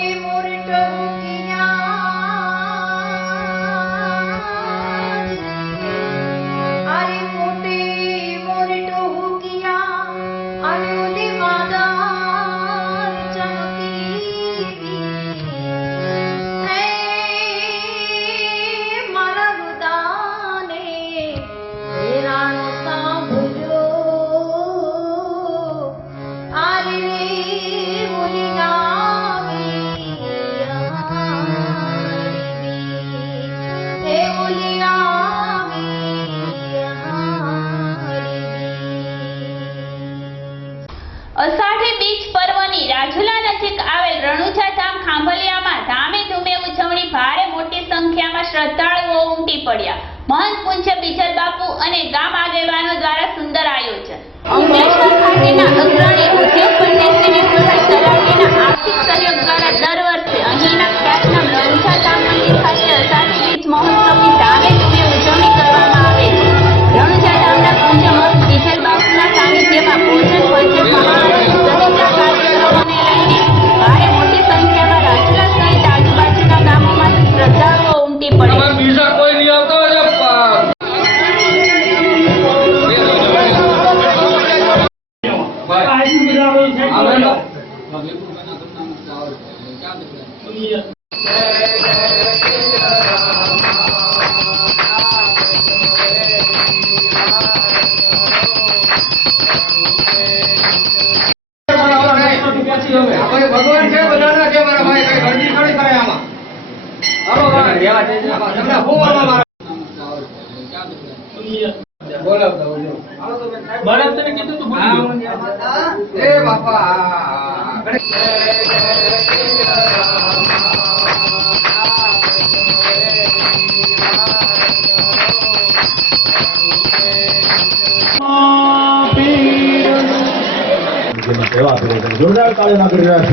Murita મહંત પૂજ્ય બિજલ બાપુ અને ગામ આગેવાનો દ્વારા સુંદર આયોજન. ખાતેના અગ્રણી ભગવાન છે બધાના છે મારા ભાઈ કઈ ગરજી થોડી કરે આમાં. હાલો ભાઈ, આમાં તમને ફોવામાં મારા બોલાવતા હોય જો. એ બાપા ગણેશ. જેમાં સેવા જોરદાર તાળીના નાખી રહ્યા છે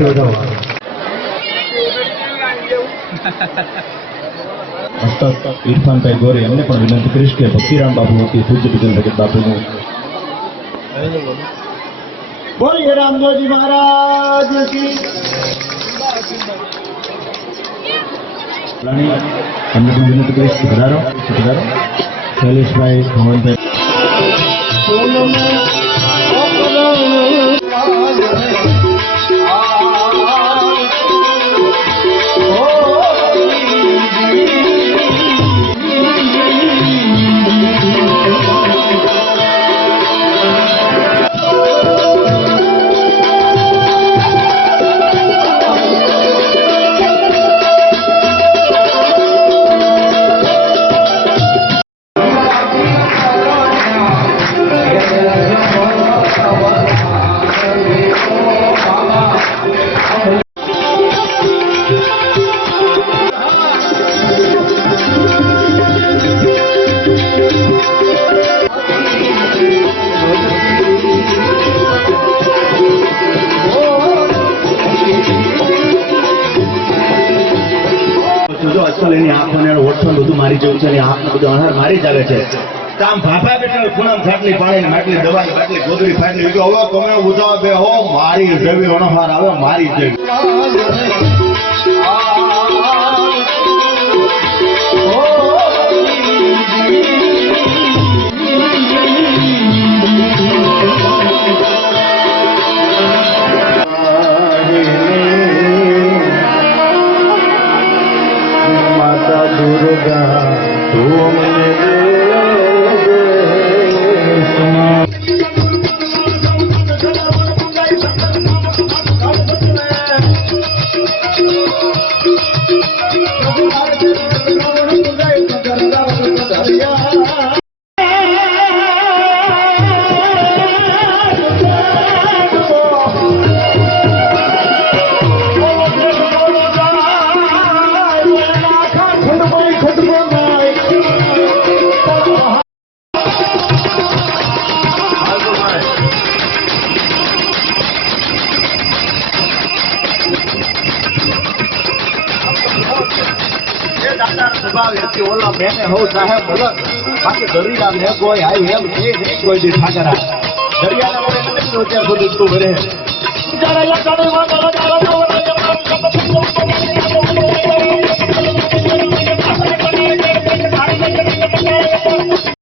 હસ્તક ઇરફાનભાઈ ગોરી એમને પણ વિનંતી કરીશ કે ભક્તિરામ બાપુ વતી પૂજ્ય વિજય ભગત બાપુનું. બોલીએ રામદેવજી મહારાજ એમને પણ વિનંતી કરીશ કે પધારો શૈલેષભાઈ મોહનભાઈ જો અસલ આંખોને ઓઠો બધું મારી જવું છે એની આંખને બધું અણહાર મારી જાવે છે. કામ ભાભા બેઠા ખૂણામાં ખાટલી ને માટલી દવાની બાટલી ગોદડી ફાટલી હવે તમે ઉજાવ બે હો, મારી જેવી અણહાર આવે, મારી જેવી. दुर्गा तुम મને ઓલા હો સાહેબ બોલો બાકી દરિયા ને કોઈ આઈ એમ એ કોઈ દી ઠાકરા. મને સુધી તું ભરે?